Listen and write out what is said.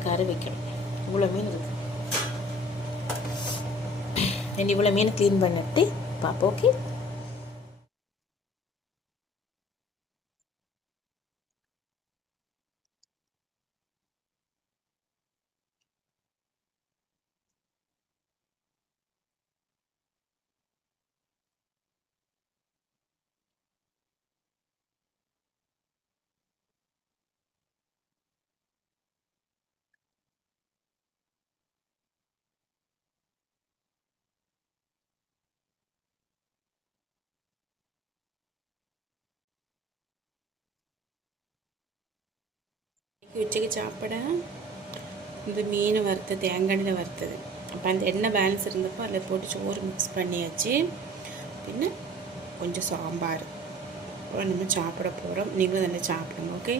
இதில் கறி வைக்கணும். இவ்வளோ மீன் இருக்குது. இவ்வளோ மீன் க்ளீன் பண்ணிட்டு பார்ப்போம். ஓகே. உச்சைக்கு சாப்பிட இந்த மீன் வறுத்தது, தேங்காயில் வறுத்தது. அப்போ அந்த எண்ணெய் பேலன்ஸ் இருந்தப்போ அதில் போட்டு சோறு மிக்ஸ் பண்ணியாச்சு. பின்ன கொஞ்சம் சாம்பார் நம்ம சாப்பிட போகிறோம். நீங்களும் நல்லா சாப்பிடுங்க. ஓகே.